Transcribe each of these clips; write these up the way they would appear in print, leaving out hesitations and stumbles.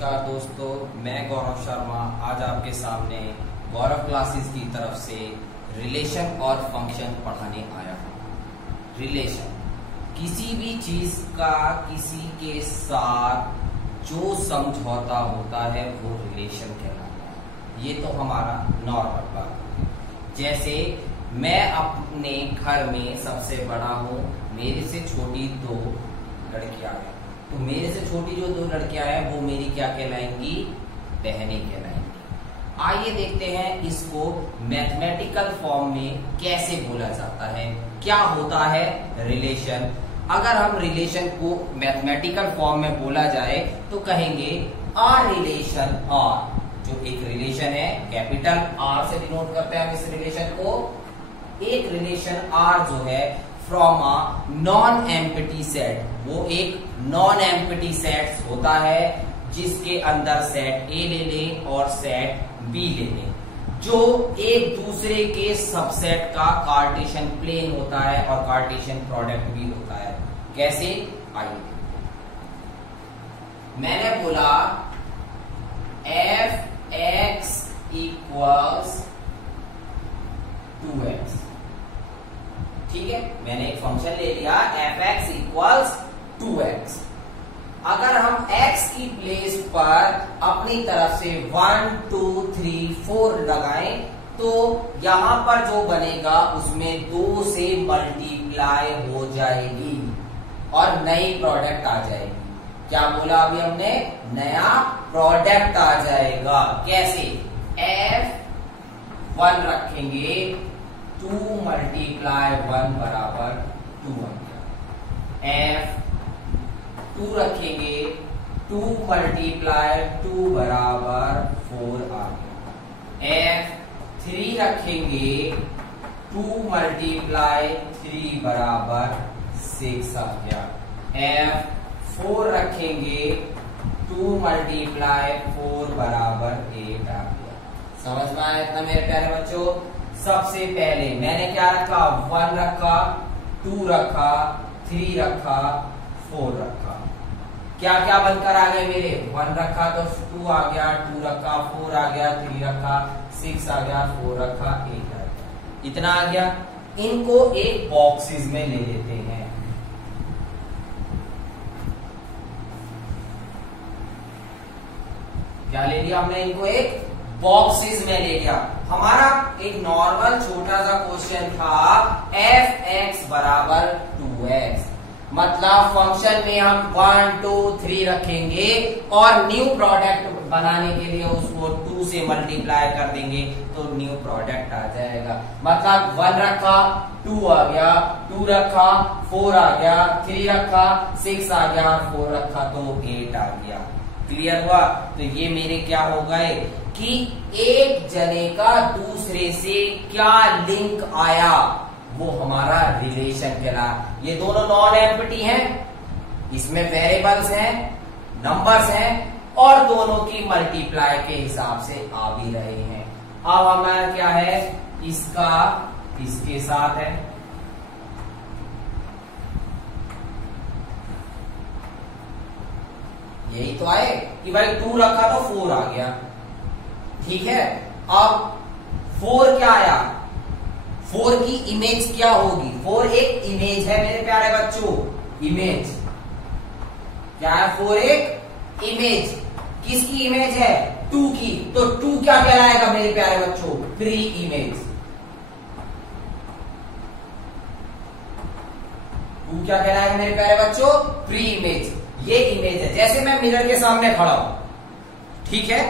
नमस्कार दोस्तों, मैं गौरव शर्मा आज आपके सामने गौरव क्लासेस की तरफ से रिलेशन और फंक्शन पढ़ाने आया हूँ। रिलेशन किसी भी चीज का किसी के साथ जो समझौता होता है वो रिलेशन कहलाता है। ये तो हमारा नॉर्मल बात है। जैसे मैं अपने घर में सबसे बड़ा हूँ, मेरे से छोटी दो लड़कियां हैं, तो मेरे से छोटी जो दो लड़कियां हैं वो मेरी क्या कहलाएंगी? बहनें कहलाएंगी। आइए देखते हैं इसको मैथमेटिकल फॉर्म में कैसे बोला जाता है। क्या होता है रिलेशन? अगर हम रिलेशन को मैथमेटिकल फॉर्म में बोला जाए तो कहेंगे आर रिलेशन आर। जो एक रिलेशन है कैपिटल आर से डिनोट करते हैं हम इस रिलेशन को। एक रिलेशन आर जो है from a non empty set, वो एक नॉन एम्प्टी सेट होता है जिसके अंदर सेट ए ले लें और सेट बी ले लें, जो एक दूसरे के सबसेट का कार्टेशियन प्लेन होता है और कार्टेशियन प्रोडक्ट भी होता है। कैसे? आइए, मैंने बोला एफ एक्स इक्वल्स 2x, ठीक है। मैंने एक फंक्शन ले लिया एफ एक्स इक्वल्स 2x। अगर हम x की प्लेस पर अपनी तरफ से 1 2 3 4 लगाएं तो यहां पर जो बनेगा उसमें 2 से मल्टीप्लाई हो जाएगी और नई प्रोडक्ट आ जाएगी। क्या बोला अभी हमने? नया प्रोडक्ट आ जाएगा। कैसे? f1 रखेंगे 2 मल्टीप्लाई 1 बराबर 2 आ गया। f2 रखेंगे 2 मल्टीप्लाई 2 बराबर 4 आ गया। f3 रखेंगे 2 मल्टीप्लाई 3 बराबर 6 आ गया। f4 रखेंगे 2 मल्टीप्लाई 4 बराबर 8 आ गया। समझ में आया इतना मेरे प्यारे बच्चों? सबसे पहले मैंने क्या रखा? 1 रखा, 2 रखा, 3 रखा, 4 रखा। क्या क्या बनकर आ गए मेरे? 1 रखा तो 2 आ गया, 2 रखा 4 आ गया, 3 रखा 6 आ गया, 4 रखा 8 आ गया। इतना आ गया। इनको एक बॉक्सेस में ले लेते हैं। क्या ले लिया हमने? इनको एक बॉक्सेस में ले लिया। हमारा एक नॉर्मल छोटा सा क्वेश्चन था एफ एक्स बराबर 2x, मतलब फंक्शन में हम 1 2 3 रखेंगे और न्यू प्रोडक्ट बनाने के लिए उसको 2 से मल्टीप्लाई कर देंगे तो न्यू प्रोडक्ट आ जाएगा। मतलब 1 रखा 2 आ गया, 2 रखा 4 आ गया, 3 रखा 6 आ गया, 4 रखा तो 8 आ गया। क्लियर हुआ? तो ये मेरे क्या हो गए कि एक जने का दूसरे से क्या लिंक आया, वो हमारा रिलेशन कहला। ये दोनों नॉन एम्प्टी हैं, इसमें वेरिएबल्स हैं, नंबर्स हैं और दोनों की मल्टीप्लाई के हिसाब से आ भी रहे हैं। अब हमारा क्या है? इसका इसके साथ है, यही तो आए कि भाई 2 रखा तो 4 आ गया, ठीक है। अब 4 क्या आया? 4 की इमेज क्या होगी? 4 एक इमेज है मेरे प्यारे बच्चों। इमेज क्या है? 4 एक इमेज। किसकी इमेज है? 2 की। तो 2 क्या कहलाएगा मेरे प्यारे बच्चों? Pre image. 2 क्या कहलाएगा मेरे प्यारे बच्चों? Pre image. ये इमेज है। जैसे मैं मिरर के सामने खड़ा हूं, ठीक है,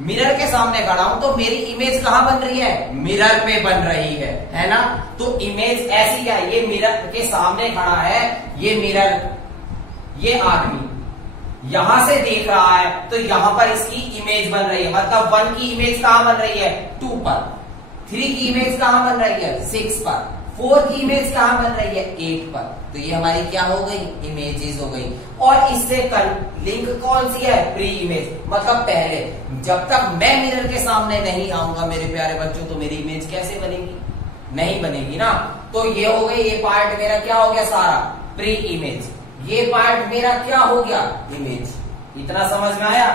मिरर के सामने खड़ा हूं तो मेरी इमेज कहां बन रही है? मिरर पे बन रही है ना। तो इमेज ऐसी है, ये मिरर के सामने खड़ा है, ये मिरर, ये आदमी यहां से देख रहा है तो यहां पर इसकी इमेज बन रही है। मतलब 1 की इमेज कहां बन रही है? 2 पर। 3 की इमेज कहां बन रही है? 6 पर। 4 की इमेज कहां बन रही है? 8 पर। तो ये हमारी क्या हो गई? इमेजेस हो गई। और इससे लिंक कौन सी है? Pre image. मतलब पहले, जब तक मैं मिरर के सामने नहीं आऊंगा मेरे प्यारे बच्चों तो मेरी इमेज कैसे बनेगी? नहीं बनेगी ना। तो ये हो गई, ये पार्ट मेरा क्या हो गया? सारा प्री इमेज। ये पार्ट मेरा क्या हो गया? इमेज। इतना समझ में आया।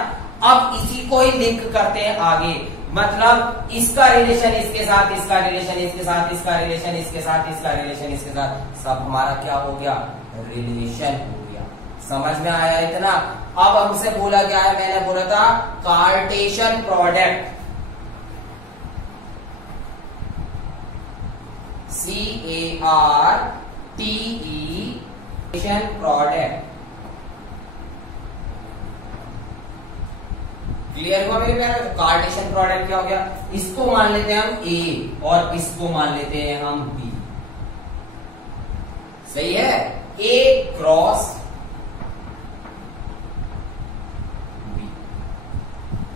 अब इसी को ही लिंक करते हैं आगे, मतलब इसका रिलेशन इसके साथ, इसका रिलेशन इसके साथ, इसका रिलेशन इसके साथ, इसका रिलेशन इसके साथ, सब हमारा क्या हो गया, रिलेशन हो गया। समझ में आया इतना? अब हमसे बोला क्या है, मैंने बोला था Cartesian product, CARTE product. Clear हुआ मेरे प्यारे? तो कार्टेशियन प्रोडक्ट क्या हो गया, इसको मान लेते हैं हम A और इसको मान लेते हैं हम B। सही है? A cross B।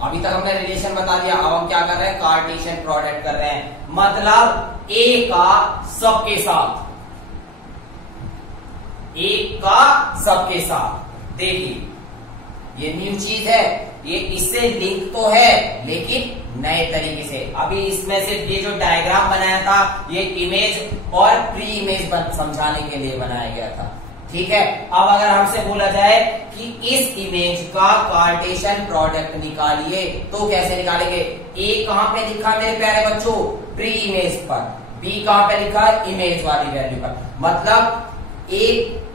अभी तक हमने रिलेशन बता दिया, अब हम क्या कर रहे हैं, कार्टेशियन प्रोडक्ट कर रहे हैं। मतलब A का सबके साथ, A का सबके साथ। देखिए ये न्यू चीज है, ये इससे लिंक तो है लेकिन नए तरीके से। अभी इसमें से ये जो डायग्राम बनाया था ये इमेज और प्री इमेज समझाने के लिए बनाया गया था। ठीक है, अब अगर हमसे बोला जाए कि इस इमेज का कार्टेशियन प्रोडक्ट निकालिए तो कैसे निकालेंगे? ए कहां पे लिखा मेरे प्यारे बच्चों, प्री इमेज पर, बी कहां पे लिखा, इमेज वाली वैल्यू पर। मतलब ए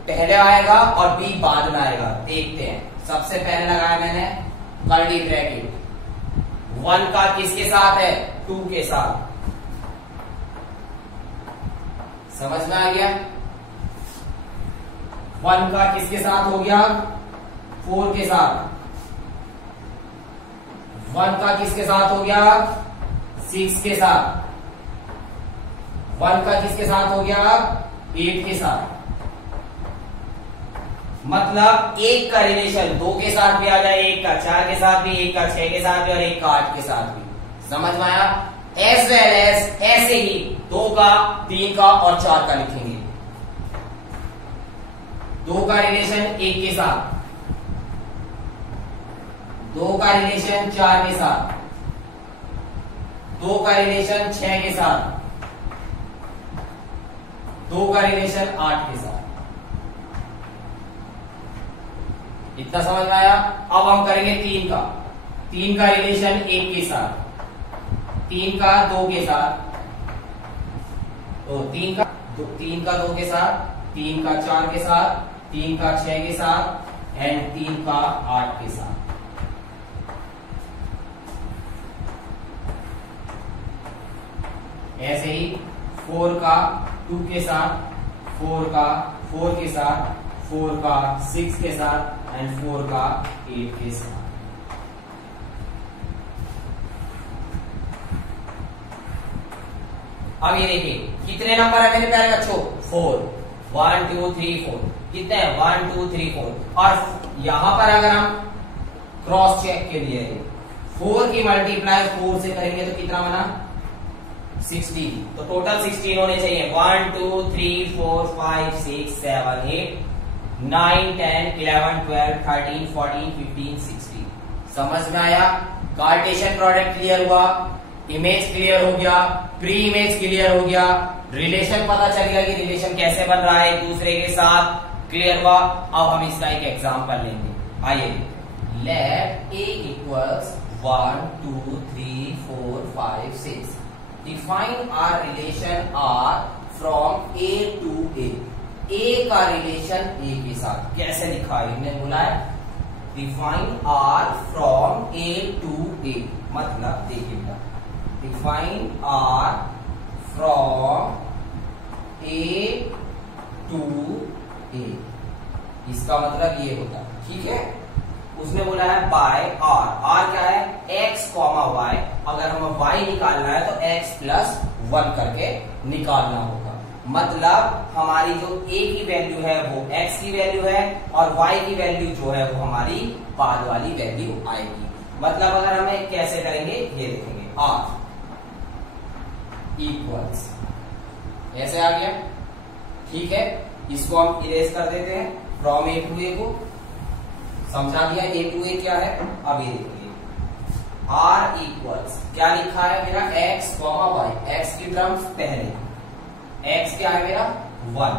पहले आएगा और बी बाद में आएगा। देखते हैं, सबसे पहले लगाया मैंने कर्ली ब्रैकेट, 1 का किसके साथ है, 2 के साथ। समझ में आ गया? 1 का किसके साथ हो गया, 4 के साथ। 1 का किसके साथ हो गया, 6 के साथ। 1 का किसके साथ हो गया, 8 के साथ। मतलब एक का रिलेशन 2 के साथ भी आ जाए, एक का 4 के साथ भी, एक का 6 के साथ भी और एक का 8 के साथ भी। समझ में आया? एज वेल एज ऐसे ही 2 का, 3 का और 4 का लिखेंगे। 2 का रिलेशन 1 के साथ, 2 का रिलेशन 4 के साथ, 2 का रिलेशन 6 के साथ, 2 का रिलेशन 8 के साथ। इतना समझ में आया? अब हम करेंगे 3 का। 3 का रिलेशन 1 के साथ, 3 का 2 के साथ, तो 3 का 2 के साथ, 3 का 4 के साथ, 3 का 6 के साथ एंड 3 का 8 के साथ। ऐसे ही 4 का 2 के साथ, 4 का 4 के साथ, 4 का 6 के साथ एंड 4 का 8 के साथ। अब ये देखिए कितने नंबर है मेरे प्यारे बच्चों, 4। 1 2 3 4 कितने हैं, 1 2 3 4। और यहां पर अगर हम क्रॉस चेक के लिए 4 की मल्टीप्लाई 4 से करेंगे तो कितना बना, 16। तो टोटल 16 होने चाहिए। 1 2 3 4 5 6 7 8 9 10 11 12 13 14 15 16। समझ में आया? कार्टेशियन प्रोडक्ट क्लियर हुआ, इमेज क्लियर हो गया, प्री इमेज क्लियर हो गया, रिलेशन पता चल गया कि रिलेशन कैसे बन रहा है एक दूसरे के साथ, क्लियर हुआ। अब हम इसका एक एग्जांपल लेंगे। आइए, let a equals 1 2 3 4 5 6 define our relation R from A to A। A का रिलेशन A के साथ कैसे लिखा है, हमने बोला है define R from A to A। मतलब देखिएगा, define R from A to A, इसका मतलब ये होता है। ठीक है, उसने बोला है बाय R। R क्या है, x, y। अगर हमें y निकालना है तो x प्लस 1 करके निकालना होगा। मतलब हमारी जो a की वैल्यू है वो x की वैल्यू है और y की वैल्यू जो है वो हमारी बाद वाली वैल्यू आएगी। मतलब अगर हमें कैसे करेंगे ये देखेंगे, R इक्वल्स ऐसे आ गया। ठीक है, इसको हम इरेज कर देते हैं फ्रॉम A टू A को। समझा दिया A टू A क्या है। अब ये देखिए R इक्वल्स क्या लिखा है मेरा, x, y। x की टर्म्स पहले, x क्या है मेरा 1।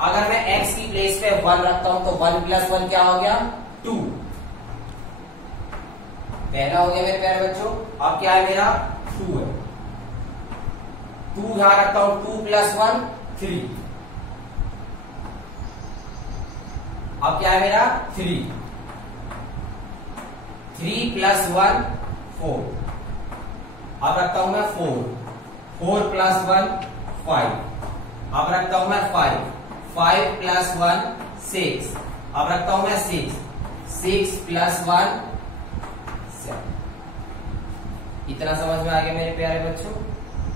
अगर मैं x की प्लेस पे 1 रखता हूं तो 1 प्लस 1 क्या हो गया 2। पहला हो गया मेरे प्यारे बच्चों। अब क्या है मेरा 2 है, 2 यहां रखता हूं, 2 + 1 3। अब क्या है मेरा 3, 3 + 1 4। अब रखता हूं मैं 4, 4 + 1 5। अब रखता हूं मैं 5, 5 + 1 6। अब रखता हूं मैं 6, 6 + 1 7। इतना समझ में आ गया मेरे प्यारे बच्चों।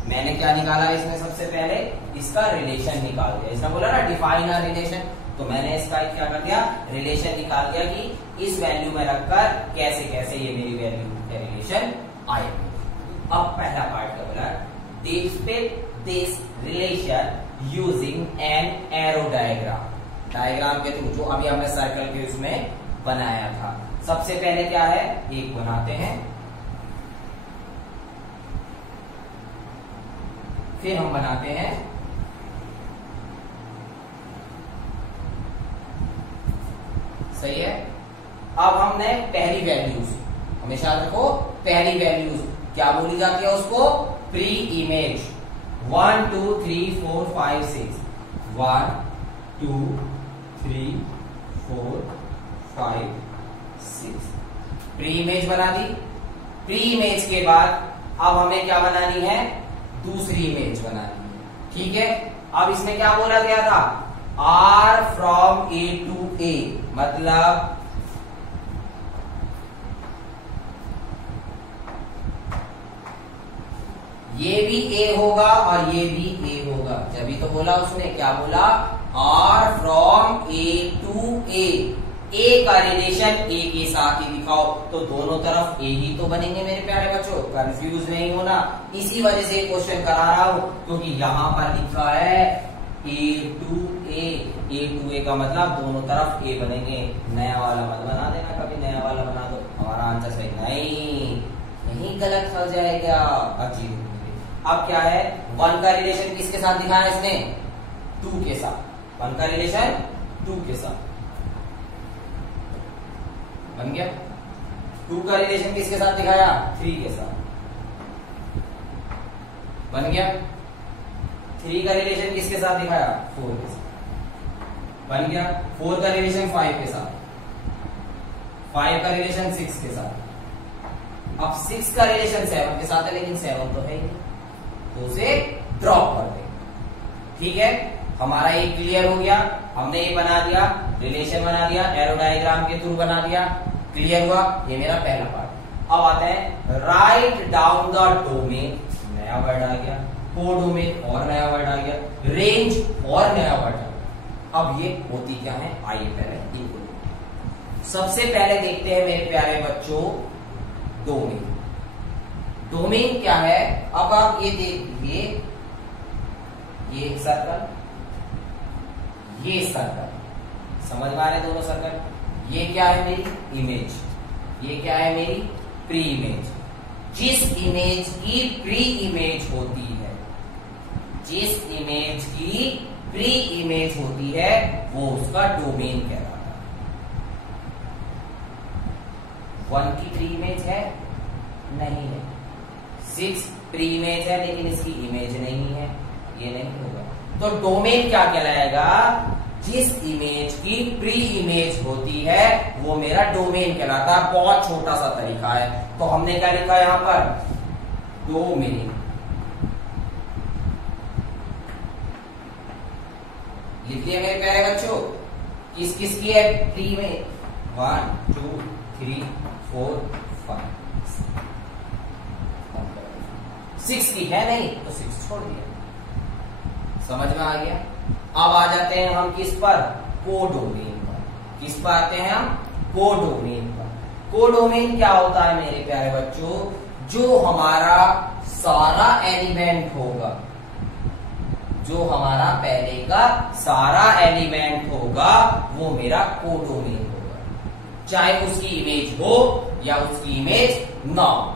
मैंने क्या निकाला इसमें, सबसे पहले इसका रिलेशन निकाल दिया। इसने बोला ना डिफाइन अ रिलेशन, तो मैंने इसका क्या कर दिया, रिलेशन निकाल दिया कि इस वैल्यू में रखकर कैसे कैसे ये मेरी वैल्यू का रिलेशन आएगी। अब पहला पार्ट का बोला describe this relation using an arrow diagram. Diagram के थ्रू, जो अभी हमने सर्कल के उसमें बनाया था। सबसे पहले क्या है, एक बनाते हैं, फिर हम बनाते हैं सही है। अब हमने पहली वैल्यूज, हमेशा याद रखो पहली वैल्यूज क्या बोली जाती है उसको, प्री इमेज। 1 2 3 4 5 6, 1 2 3 4 5 6 प्री इमेज बना दी। प्री इमेज के बाद अब हमें क्या बनानी है, दूसरी इमेज बनानी है। ठीक है, अब इसमें क्या बोला गया था, R from A to A, मतलब ये भी A होगा और ये भी A होगा। जब तो बोला उसने, क्या बोला, R from A to A, A का रिलेशन A के साथ ही दिखाओ, तो दोनों तरफ A ही तो बनेंगे मेरे प्यारे बच्चों। कंफ्यूज नहीं होना, इसी वजह से क्वेश्चन करा रहा हूं, क्योंकि यहां पर लिखा है A to A, A to A का मतलब दोनों तरफ A बनेंगे। नया वाला मत बना देना, कभी नया वाला बना दो, हमारा आंसर सही नहीं, यही गलत हो जाएगा। अब क्या है, 1 का रिलेशन किसके साथ दिखाया इसने, 2 के साथ। 1 का रिलेशन 2 के साथ बन गया। 2 का रिलेशन किसके साथ दिखाया, 3 के साथ बन गया। 3 का रिलेशन किसके साथ दिखाया, 4 के साथ बन गया। 4 का रिलेशन 5 के साथ, 5 का रिलेशन 6 के साथ। अब 6 का रिलेशन 7 के साथ है, लेकिन 7 तो है ही नहीं, तो उसे ड्रॉप कर देंगे। ठीक है, हमारा ये क्लियर हो गया। हमने ये बना दिया, रिलेशन बना दिया, एरो डायग्राम के थ्रू बना दिया, क्लियर हुआ। ये मेरा पहला पार्ट। अब आते हैं राइट डाउन द डोमेन, नया वर्ड आ गया, कोडोमेन और नया वर्ड आ गया, रेंज और नया वर्ड आ गया। अब ये होती क्या है, आइए पहले इनको सबसे पहले देखते हैं मेरे प्यारे बच्चों, डोमेन। डोमेन क्या है, अब आप ये देखिए, ये एक सर्कल, ये सर्कल, समझ में आ रहे दोनों सर्कल। ये क्या है, मेरी इमेज, ये क्या है, मेरी प्री इमेज। जिस इमेज की प्री इमेज होती है, जिस इमेज की प्री इमेज होती है, वो उसका डोमेन कहलाता है। 1 की प्री इमेज है, नहीं है। 6 प्री इमेज है, लेकिन इसकी इमेज नहीं है, ये नहीं होगा। तो डोमेन क्या कहलाएगा, जिस इमेज की प्री इमेज होती है वो मेरा डोमेन कहलाता है। बहुत छोटा सा तरीका है, तो हमने क्या लिखा यहां पर, डोमेन। लिख लिया मेरे प्यारे बच्चों, किस किस की है प्री इमेज, 1 2 3 4 5 6 की है नहीं, तो 6 छोड़ दिया। समझ में आ गया। अब आ जाते हैं हम किस पर, कोडोमेन पर। किस पर आते हैं हम, कोडोमेन पर। कोडोमेन क्या होता है मेरे प्यारे बच्चों, जो हमारा सारा एलिमेंट होगा, जो हमारा पहले का सारा एलिमेंट होगा, वो मेरा कोडोमेन होगा, चाहे उसकी इमेज हो या उसकी इमेज ना हो।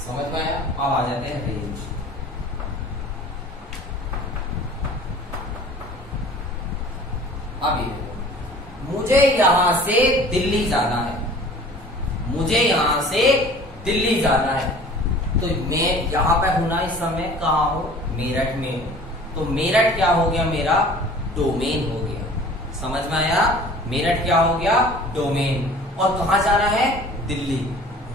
समझ में आया। अब आ जाते हैं रेंज। अब ये देखो, मुझे यहां से दिल्ली जाना है, मुझे यहां से दिल्ली जाना है, तो मैं यहां पे हूं ना इस समय, कहा हूं, मेरठ में हूं, तो मेरठ क्या हो गया, मेरा डोमेन हो गया। समझ में आया, मेरठ क्या हो गया, डोमेन। और कहां जाना है, दिल्ली।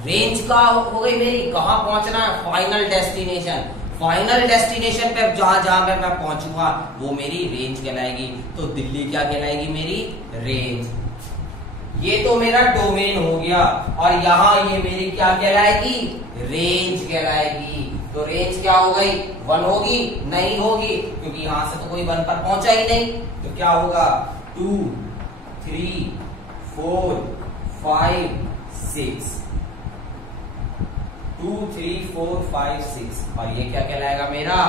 रेंज का हो गई मेरी, कहां पहुंचना है, फाइनल डेस्टिनेशन। फाइनल डेस्टिनेशन पे जहां जहां पे मैं पहुंचूंगा वो मेरी रेंज कहलाएगी। तो दिल्ली क्या कहलाएगी, मेरी रेंज। ये तो मेरा डोमेन हो गया, और यहां ये मेरी क्या कहलाएगी, रेंज कहलाएगी। तो रेंज क्या हो गई, 1 होगी, नहीं होगी, क्योंकि यहां से तो कोई 1 पर पहुंचा ही नहीं। तो क्या होगा, 2 3 4 5 6, 2 3 4 5 6, और ये क्या कहलाएगा, मेरा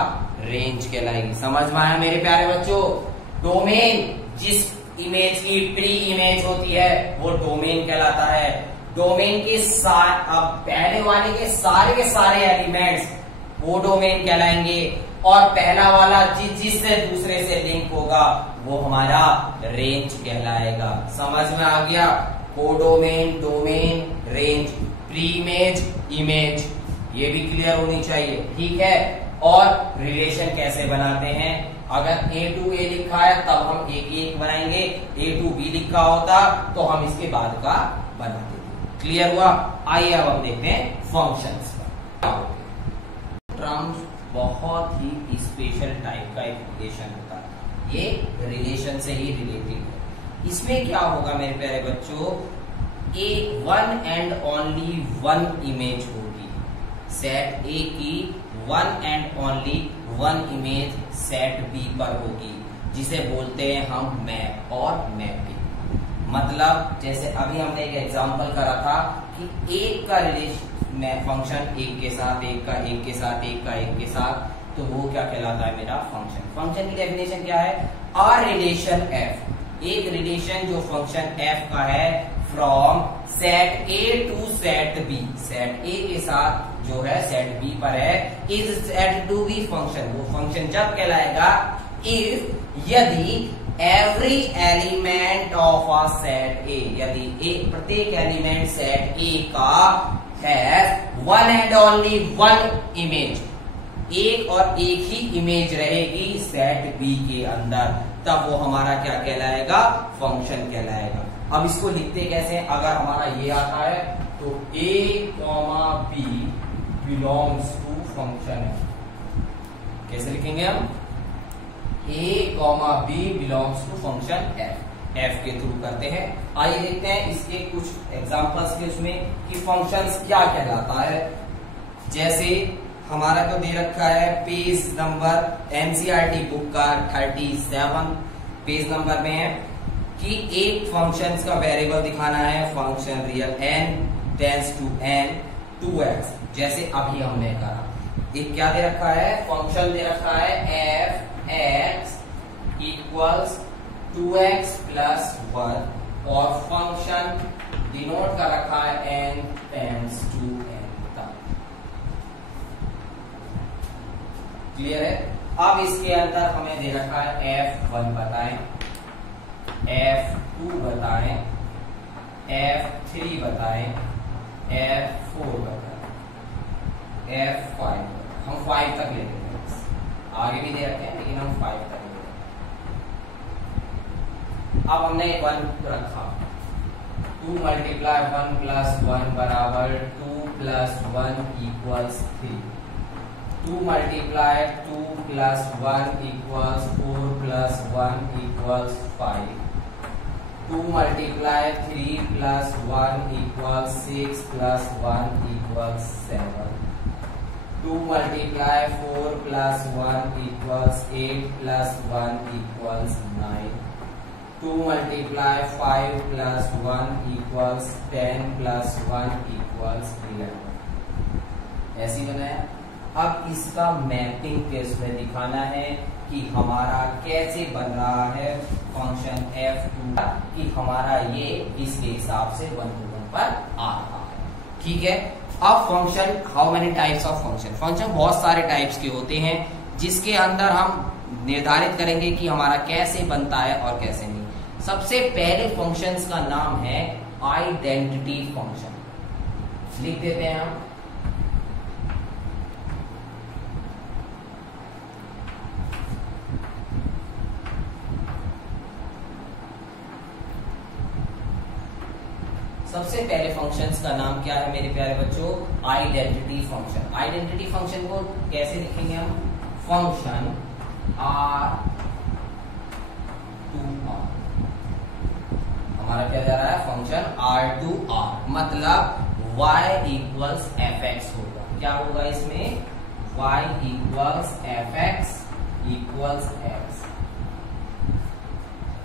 रेंज कहलाएगी। समझ में आया मेरे प्यारे बच्चों। डोमेन जिस इमेज की प्री इमेज होती है वो डोमेन कहलाता है। डोमेन के अब पहले वाले के सारे एलिमेंट्स वो डोमेन कहलाएंगे, और पहला वाला जिससे दूसरे से लिंक होगा वो हमारा रेंज कहलाएगा। समझ में आ गया, codomain, domain, range, pre image, image, ये भी क्लियर होनी चाहिए, ठीक है। और रिलेशन कैसे बनाते हैं, अगर A to A लिखा है तब हम A की एक बनाएंगे, A to B लिखा होता तो हम इसके बाद का बनाते थे। क्लियर हुआ। आइए अब हम देखते हैं फंक्शंस पर। टर्म्स बहुत ही स्पेशल टाइप का एक रिलेशन होता है, ये रिलेशन से ही रिलेटेड है। इसमें क्या होगा मेरे प्यारे बच्चों, A one and only one image होगी, सेट A की one and only one image set B पर होगी, जिसे बोलते हैं हम मैप और मैपिंग। मतलब जैसे अभी हमने एक एग्जांपल करा था कि एक का रिलेशन फंक्शन एक के साथ, एक का एक के साथ, एक का एक के साथ, तो वो क्या कहलाता है, मेरा फंक्शन। फंक्शन की डेफिनेशन क्या है, अ रिलेशन f, एक रिलेशन जो फंक्शन f का है, from set A to set B, set A के साथ जो है सेट B पर है, is set to be function. वो फंक्शन जब कहलाएगा इफ यदि every element of a set A, यदि प्रत्येक एलिमेंट सेट A का has one and only one image, एक और एक ही इमेज रहेगी सेट B के अंदर, तब वो हमारा क्या कहलाएगा, फंक्शन कहलाएगा। अब इसको लिखते कैसे, अगर हमारा ये आता है तो A, B belongs to function है, कैसे लिखेंगे हम, A, B belongs to function f के थ्रू करते हैं। आइए देखते हैं इसके कुछ एग्जांपल्स के उसमें कि फंक्शंस क्या कहलाता है। जैसे हमारा तो दे रखा है पेज नंबर एनसीईआरटी बुक का 37 पेज नंबर में है कि एक फंक्शन का वेरिएबल दिखाना है, function real n tends to n 2x, जैसे अभी हमने कहा। एक क्या दे रखा है, फंक्शन दे रखा है f(x) इक्वल्स 2x प्लस 1, और फंक्शन डिनोट कर रखा है n टेंड्स टू n तक। क्लियर है। अब इसके अंदर हमें दे रखा है f1 बताएं, f2 बताएं, f3 बताएं, f4 बताएं, f5, हम 5 तक लेते हैं, आगे भी दे रखे हैं लेकिन हम 5 तक लेते हैं। अब हमने 1 रखा, 2 मल्टीप्लाई 1 प्लस 1 बराबर 2 plus 1 equals 3, 2 multiply 2 plus 1 equals 4 plus 1 equals 5, 2 multiply 3 plus 1 equals 6 plus 1 equals 7, 2 multiply 4 plus 1 equals 8 plus 1 equals 9, 2 multiply 5 plus 1 equals 10 plus 1 equals 11। ऐसे ही बनाया। अब इसका मैपिंग टेस्ट में दिखाना है कि हमारा कैसे बन रहा है फंक्शन f2, कि हमारा ये इसके हिसाब से 1 to 1 पर आ रहा है। ठीक है। अब function, how many types of function, function बहुत सारे टाइप्स के होते हैं, जिसके अंदर हम निर्धारित करेंगे कि हमारा कैसे बनता है और कैसे नहीं। सबसे पहले फंक्शंस का नाम है आइडेंटिटी फंक्शन। लिख देते हैं हम। सबसे पहले फंक्शंस का नाम क्या है मेरे प्यारे बच्चों? Identity function. आइडेंटिटी फंक्शन को कैसे लिखेंगे हम? Function R to R। हमारा क्या जा रहा है? फंक्शन R to R, मतलब y इक्वल्स fx होगा। क्या होगा इसमें? y equals fx equals x।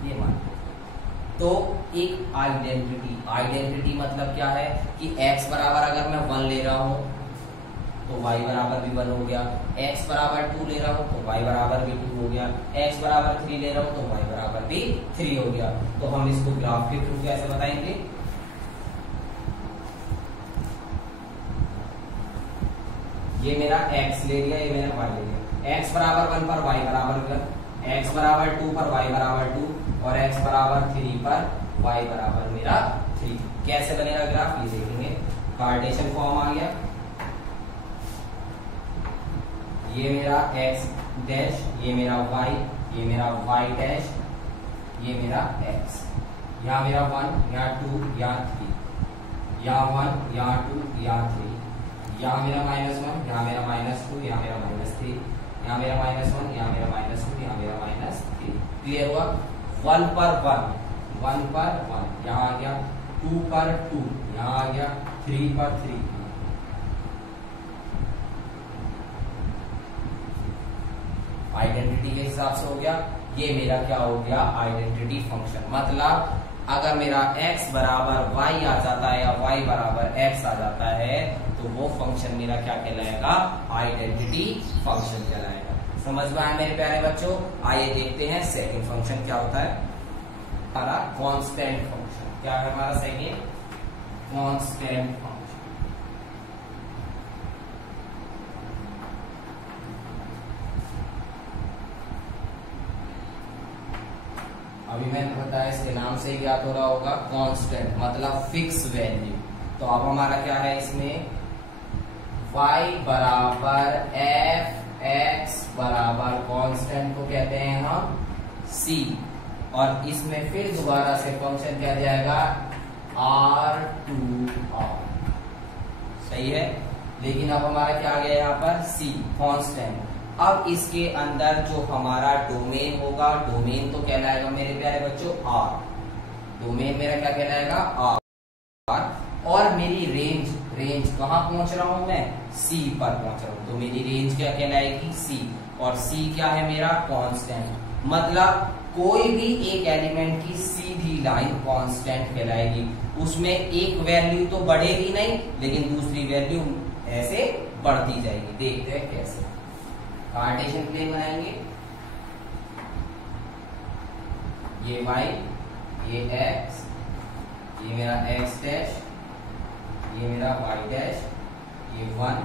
ये मान तो एक आइडेंटिटी मतलब क्या है कि x बराबर अगर मैं 1 ले रहा हूं तो y बराबर भी 1 हो गया, x बराबर 2 ले रहा हूं तो y बराबर भी 2 हो गया, x बराबर 3 ले रहा हूं तो y बराबर भी 3 हो गया। तो हम इसको ग्राफ के थ्रू कैसे बताएंगे? ये मेरा x ले लिया, ये मेरा y ले लिया। x बराबर 1 पर y बराबर 1, x बराबर 2 पर y बराबर 2 और x बराबर 3 पर y बराबर मेरा 3। कैसे बनेगा ग्राफ ये देखेंगे। कार्टेशियन फॉर्म आ गया। ये मेरा x डैश, ये मेरा y, ये मेरा y डैश, ये मेरा x। यहाँ मेरा 1, यहाँ 2, यहाँ 3, यहाँ 1, यहाँ 2, यहाँ 3, यहाँ मेरा -1, यहाँ मेरा -2, यहाँ मेरा -3, यहाँ मेरा -1, यहाँ मेरा -2, यहाँ मेरा -3। क्लियर हुआ? 1 पर 1, 1 पर 1, यहाँ आ गया 2 पर 2, यहाँ आ गया 3 पर 3। आइडेंटिटी के हिसाब से हो गया। ये मेरा क्या हो गया? Identity function. मतलब अगर मेरा x बराबर y आ जाता है या y बराबर x आ जाता है तो वो फंक्शन मेरा क्या कहलाएगा? आइडेंटिटी फंक्शन कहलाएगा। समझ में आया मेरे प्यारे बच्चों? आइए देखते हैं सेकंड फंक्शन क्या होता है। हमारा कांस्टेंट फंक्शन क्या है? हमारा सेकंड कांस्टेंट फंक्शन। अभी मैंने बताया इसके नाम से ही याद हो रहा होगा, कांस्टेंट मतलब फिक्स वैल्यू। तो अब हमारा क्या है इसमें? y बराबर f x बराबर कांस्टेंट को कहते हैं हम c, और इसमें फिर दोबारा से फंक्शन क्या जाएगा? R to R। सही है। लेकिन अब हमारा क्या आ गया यहाँ पर? c constant. अब इसके अंदर जो हमारा डोमेन होगा, डोमेन तो कहलाएगा मेरे प्यारे बच्चों R। डोमेन मेरा क्या कहलाएगा? R। और मेरी रेंज कहाँ पहुंच रहा हूं मैं? C पर पहुंच रहा हूं। तो मेरी रेंज क्या कहलाएगी? C। और C क्या है मेरा? कांस्टेंट। मतलब कोई भी एक एलिमेंट की सीधी लाइन कांस्टेंट कहलाएगी। उसमें एक वैल्यू तो बढ़ेगी नहीं, लेकिन दूसरी वैल्यू ऐसे बढ़ती जाएगी। देखते हैं कैसे। कार्टेशियन प्लेन बनाएंगे। ये y, ये x, ये मेरा x डैश, ये मेरा y डैश, ये 1,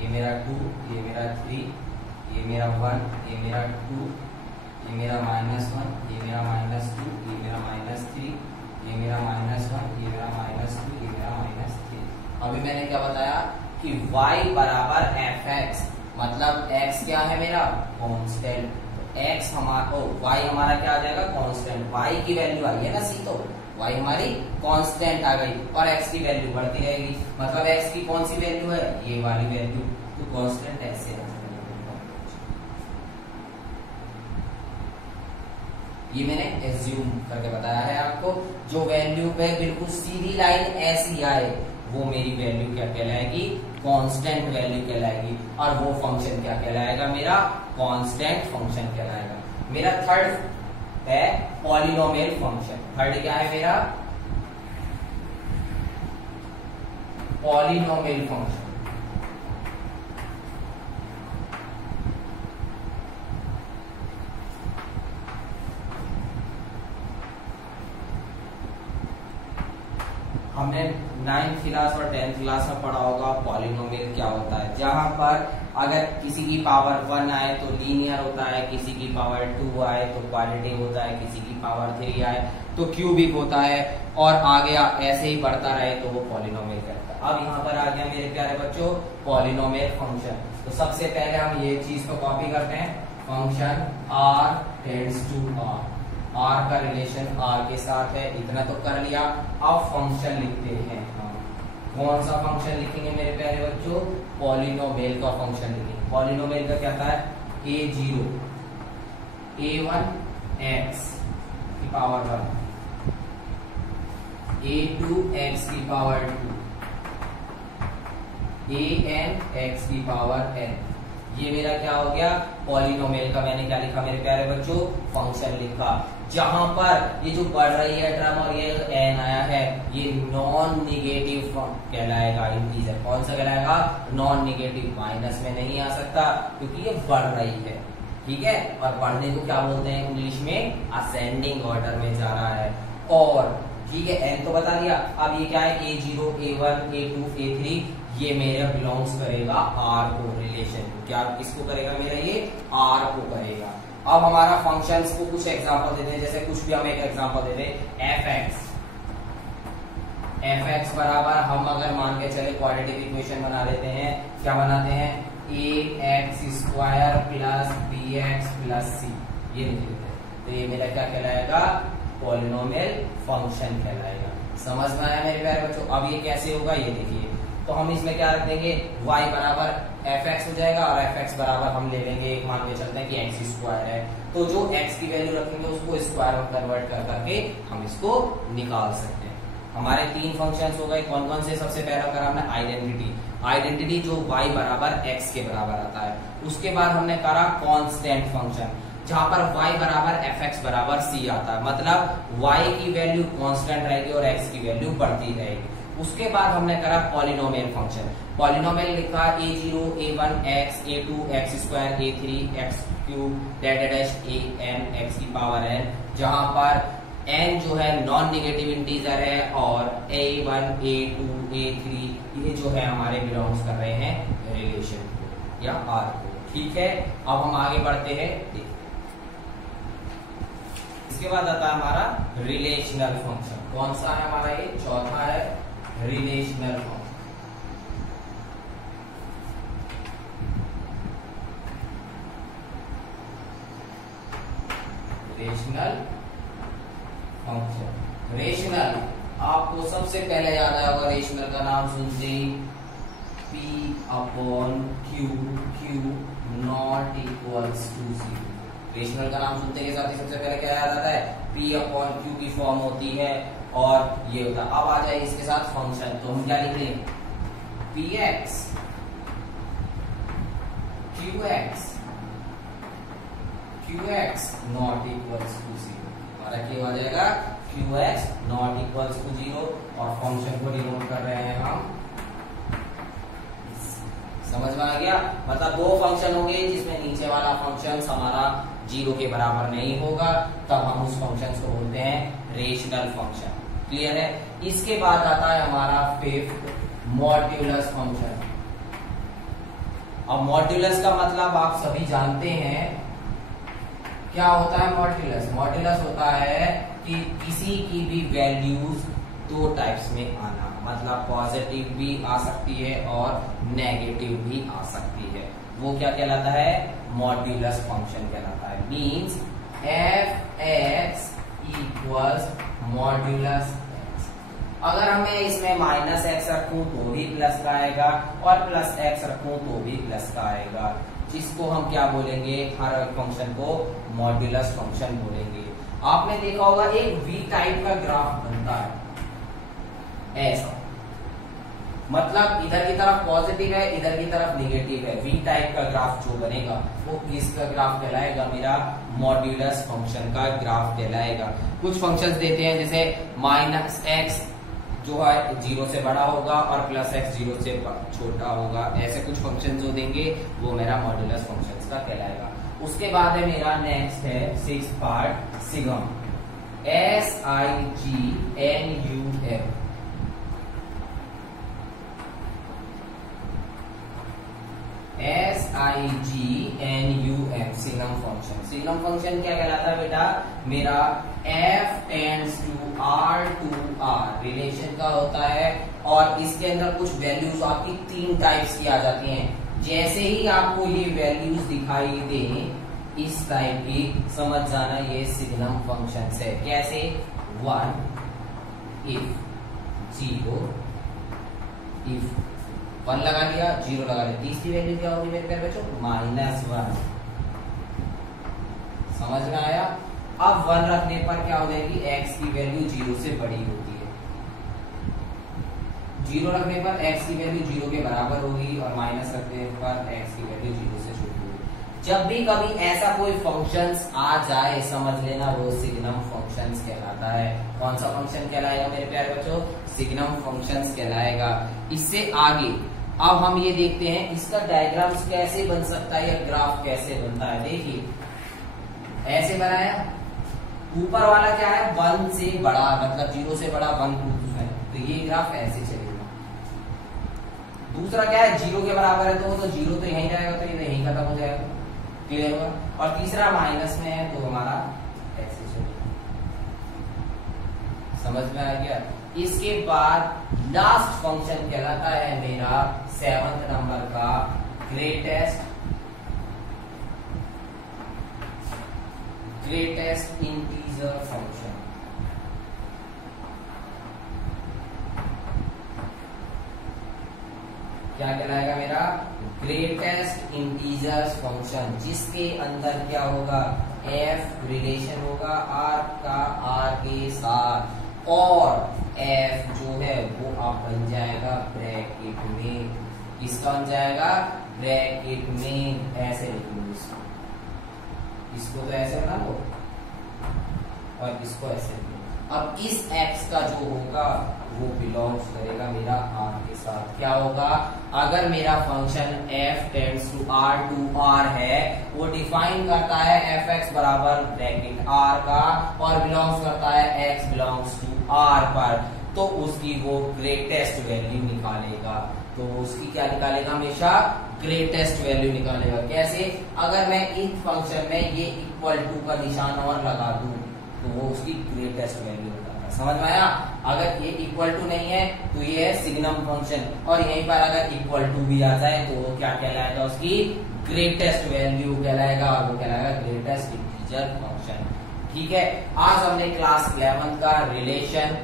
ये मेरा 2, ये मेरा 3, ये मेरा 1, ये मेरा 2, ये मेरा -1, ये मेरा -2, ये मेरा -3, ये मेरा -1, ये मेरा -2, ये मेरा -3। अभी मैंने क्या बताया कि y बराबर fx, मतलब x क्या है मेरा? कांस्टेंट। x हमारा y हमारा क्या आ जाएगा? कांस्टेंट। y की वैल्यू आई है ना c, तो y हमारी कांस्टेंट आ गई और x की वैल्यू बढ़ती रहेगी। मतलब x की कौन सी वैल्यू है? ये वाली वैल्यू। तो कांस्टेंट ऐसे है। ये मैंने एज्यूम करके बताया है आपको। जो वैल्यू पे बिल्कुल सीधी लाइन ऐसी आए वो मेरी वैल्यू क्या कहलाएगी? कांस्टेंट वैल्यू कहलाएगी। और वो फंक्शन क्या कहलाएगा? मेरा कांस्टेंट फंक्शन कहलाएगा। मेरा थर्ड है पॉलिनोमियल फंक्शन। थर्ड क्या है मेरा? Polynomial function. हमने 9th क्लास और 10th क्लास में पढ़ा होगा पॉलिनोमियल क्या होता है, जहां पर अगर किसी की पावर 1 आए तो लीनियर होता है, किसी की पावर 2 आए तो क्वाड्रेटिक होता है, किसी की पावर 3 आए तो क्यूबिक होता है, और आगे ऐसे ही बढ़ता रहे तो वो पॉलिनोमियल कहता है। अब यहाँ पर आ गया मेरे प्यारे बच्चों पॉलिनोमियल फंक्शन। तो सबसे पहले हम ये चीज को कॉपी करते हैं, function r tends to r, r का रिलेशन r के साथ है, इतना तो कर लिया। अब फंक्शन लिखते हैं हम, कौन सा फंक्शन लिखेंगे मेरे प्यारे बच्चों, पॉलिनोमियल का फंक्शन लिखेंगे। पॉलिनोमियल का क्या था, a0 a1 x की पावर 1, a2 x की पावर 2, an x की पावर n। ये मेरा क्या हो गया, पॉलिनोमियल का मैंने क्या लिखा मेरे प्यारे बच्चों, फंक्शन लिखा। जहां पर ये जो बढ़ रही है टर्म और ये n आया है, ये नॉन निगेटिव कहलाएगा इंटीजर। कौन सा कहलाएगा, नॉन निगेटिव, माइनस में नहीं आ सकता क्योंकि ये बढ़ रही है, ठीक है। और बढ़ने को क्या बोलते हैं इंग्लिश में, असेंडिंग ऑर्डर में जा रहा है। और ठीक है, n तो बता दिया। अब ये क्या है, a0 a1 a2 a3, ये मेरा बिलोंग्स करेगा r को, रिलेशन को। क्या किसको करेगा, मेरा ये r को करेगा। अब हमारा फंक्शंस को कुछ एग्जांपल देते हैं, जैसे कुछ भी हम एक एग्जांपल देते हैं, fx बराबर, हम अगर मान के चले क्वाड्रेटिक इक्वेशन बना लेते हैं, क्या बनाते हैं, ax square plus bx plus c, ये लिख लेते हैं। तो ये मेरा क्या कहलाएगा, पॉलिनोमियल फंक्शन कहलाएगा। समझ में आया मेरे प्यारे बच्चों। अब ये कैसे होगा, ये देखिए। तो हम इसमें क्या रख देंगे, y बराबर fx हो जाएगा, और fx बराबर हम ले लेंगे, एक मान के चलते हैं कि x स्क्वायर है, तो जो x की वैल्यू रखेंगे उसको स्क्वायर में कन्वर्ट कर करके हम इसको निकाल सकते हैं। हमारे 3 फंक्शंस हो गए, कौन कौन से, सबसे पहला करा हमने आइडेंटिटी जो y बराबर x के बराबर आता है। उसके बाद हमने करा कांस्टेंट फंक्शन, जहां पर y बराबर fx बराबर c आता है, मतलब y की वैल्यू कांस्टेंट रहेगी और x की वैल्यू बढ़ती रहेगी। उसके बाद हमने करा पॉलिनोमियल फंक्शन, पॉलिनोमियल लिखा a0 a1 x a2 x square a3 x cube dash an x की पावर n, जहां पर n जो है नॉन निगेटिव इंटीजर है, और a1 a2 a3 ये जो है हमारे बिलोंग्स कर रहे हैं रिलेशन को या r को, ठीक है। अब हम आगे बढ़ते हैं, इसके बाद आता है हमारा रिलेशनल फंक्शन। कौन सा है हमारा, ये चौथा है, relational function. Rational function, rational आपको सबसे पहले याद आया होगा, रेशनल का नाम सुनते ही p upon q, q not equals to 0। Rational का नाम सुनते के साथ ही सबसे पहले क्या याद आता है, p अपॉन q की फॉर्म होती है, और ये होता है। अब आ जाए इसके साथ फंक्शन, तो हम क्या लिख लें, px qx not equals to 0। हमारा क्या हो जाएगा, qx नॉट इक्वल्स टू 0, और फंक्शन को डिनोट कर रहे हैं हम, समझ में आ गया। मतलब 2 फंक्शन होंगे जिसमें नीचे वाला फंक्शन हमारा 0 के बराबर नहीं होगा, तब हम उस फंक्शन को बोलते हैं रेशनल फंक्शन। क्लियर है। इसके बाद आता है हमारा 5th मॉड्यूलस फंक्शन। अब मॉड्यूलस का मतलब आप सभी जानते हैं, क्या होता है मॉड्यूलस। मॉड्यूलस होता है कि किसी की भी वैल्यूज 2 टाइप्स में आना, मतलब पॉजिटिव भी आ सकती है और नेगेटिव भी आ सकती है, वो क्या कहलाता है, मॉड्यूलस फंक्शन कहलाता है। Means f(x) equals modulus x। अगर हमें इसमें -x रखूं तो भी प्लस का आएगा, और +x रखूं तो भी प्लस का आएगा, जिसको हम क्या बोलेंगे, हर फंक्शन को मॉड्यूलस फंक्शन बोलेंगे। आपने देखा होगा एक v टाइप का ग्राफ बनता है ऐसा, मतलब इधर की तरफ पॉजिटिव है, इधर की तरफ निगेटिव है। v टाइप का ग्राफ जो बनेगा वो किसका ग्राफ कहलाएगा, मेरा मॉड्यूलस फंक्शन का ग्राफ कहलाएगा। कुछ फंक्शंस देते हैं जैसे -x जो है 0 से बड़ा होगा और +x 0 से छोटा होगा, ऐसे कुछ फंक्शन जो देंगे वो मेरा मॉड्यूलस फंक्शन का कहलाएगा। उसके बाद है मेरा नेक्स्ट है 6th part, signum, SIGNUF। SIGNUM signum function. Signum function क्या कहलाता है बेटा? मेरा f tends to r to r relation का होता है, और इसके अंदर कुछ वैल्यूज आपकी 3 टाइप्स की आ जाती हैं। जैसे ही आपको ये वैल्यूज दिखाई दे इस टाइप की, समझ जाना ये सिग्नम फंक्शन है। कैसे? 1 if 0 if 1 लगा लिया, 0 लगा लिया। तीसरी वैल्यू क्या होगी मेरे प्यारे बच्चों? -1। समझ में आया? अब 1 रखने पर क्या हो जाएगी? x की वैल्यू 0 से बड़ी होती है। 0 रखने पर x की वैल्यू 0 के बराबर होगी, और माइनस रखने पर x की वैल्यू 0 से छोटी होगी। जब भी कभी ऐसा कोई फंक्शंस आ जाए, समझ लेना वो सिग्नम फंक्शंस कहलाता है। कौन सा फंक्शन कहलाएगा मेरे प्यारे बच्चों? सिग्नम फंक्शंस कहलाएगा। इससे आगे अब हम ये देखते हैं इसका डायग्राम्स कैसे बन सकता है या ग्राफ कैसे बनता है। देखिए ऐसे बनाया, ऊपर वाला क्या है? 1 से बड़ा, मतलब 0 से बड़ा 1 है, तो ये ग्राफ ऐसे चलेगा। दूसरा क्या है? 0 के बराबर है, तो 0 तो यहीं जाएगा, तो ये यहीं खत्म हो जाएगा। क्लियर हुआ? और तीसरा माइनस में है, तो हमारा ऐसे चलेगा। समझ में आ गया? इसके बाद लास्ट फंक्शन कहलाता है मेरा 7th नंबर का ग्रेटेस्ट इंटीजर फंक्शन। क्या कहलाएगा मेरा? ग्रेटेस्ट इंटीजर्स फंक्शन, जिसके अंदर क्या होगा? f रिलेशन होगा r का r के साथ, और f जो है वो आप बन जाएगा ब्रैकेट में। किसका बन जाएगा? ब्रैकेट में। ऐसे लिख लो इसको तो ऐसे बना लो, और इसको ऐसे लिख लो। अब इस x का जो होगा वो बिलोंग्स करेगा मेरा r के साथ। क्या होगा? अगर मेरा function f tends to r to r है, वो डिफाइन करता है fx बराबर ब्रैकेट r का, और बिलोंग्स करता है x बिलोंग्स टू r पर, तो उसकी वो ग्रेटेस्ट वैल्यू निकालेगा। तो उसकी क्या निकालेगा? हमेशा ग्रेटेस्ट वैल्यू निकालेगा। कैसे? अगर मैं इस फंक्शन में ये इक्वल टू का निशान और लगा दूं, तो वो उसकी ग्रेटेस्ट वैल्यू होता है। समझ में आया? अगर ये इक्वल टू नहीं है तो ये है सिग्नम फंक्शन, और यहीं पर अगर इक्वल टू भी आता है तो वो क्या कहलाएगा? उसकी ग्रेटेस्ट वैल्यू कहलाएगा, और वो कहलाएगा ग्रेटेस्ट इंटीजर फंक्शन। ठीक है, आज हमने क्लास 11 का रिलेशन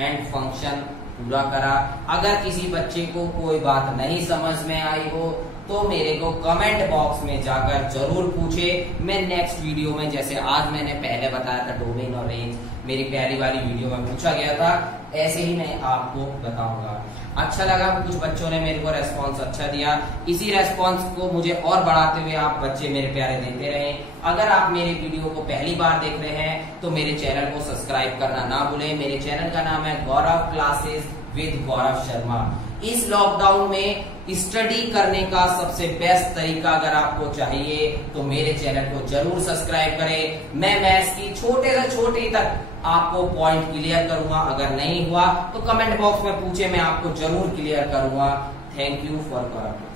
एंड फंक्शन पूरा करा। अगर किसी बच्चे को कोई बात नहीं समझ में आई हो तो मेरे को कमेंट बॉक्स में जाकर जरूर पूछे। मैं नेक्स्ट वीडियो में, जैसे आज मैंने पहले बताया था डोमेन और रेंज, मेरी पहली वाली वीडियो में पूछा गया था, ऐसे ही मैं आपको बताऊंगा। अच्छा लगा, कुछ बच्चों ने मेरे को रेस्पॉन्स अच्छा दिया। इसी रेस्पॉन्स को मुझे और बढ़ाते हुए आप बच्चे मेरे प्यारे देते रहें। अगर आप मेरे वीडियो को पहली बार देख रहे हैं तो मेरे चैनल को सब्सक्राइब करना ना भूलें। मेरे चैनल का नाम है गौरव क्लासेस विद गौरव शर्मा। इस लॉकडाउन में स्टडी करने का सबसे बेस्ट तरीका अगर आपको चाहिए तो मेरे चैनल को जरूर सब्सक्राइब करें। मैं मैथ्स की छोटे से छोटे तक आपको पॉइंट क्लियर करूंगा। अगर नहीं हुआ तो कमेंट बॉक्स में पूछे, मैं आपको जरूर क्लियर करूंगा। Thank you for watching.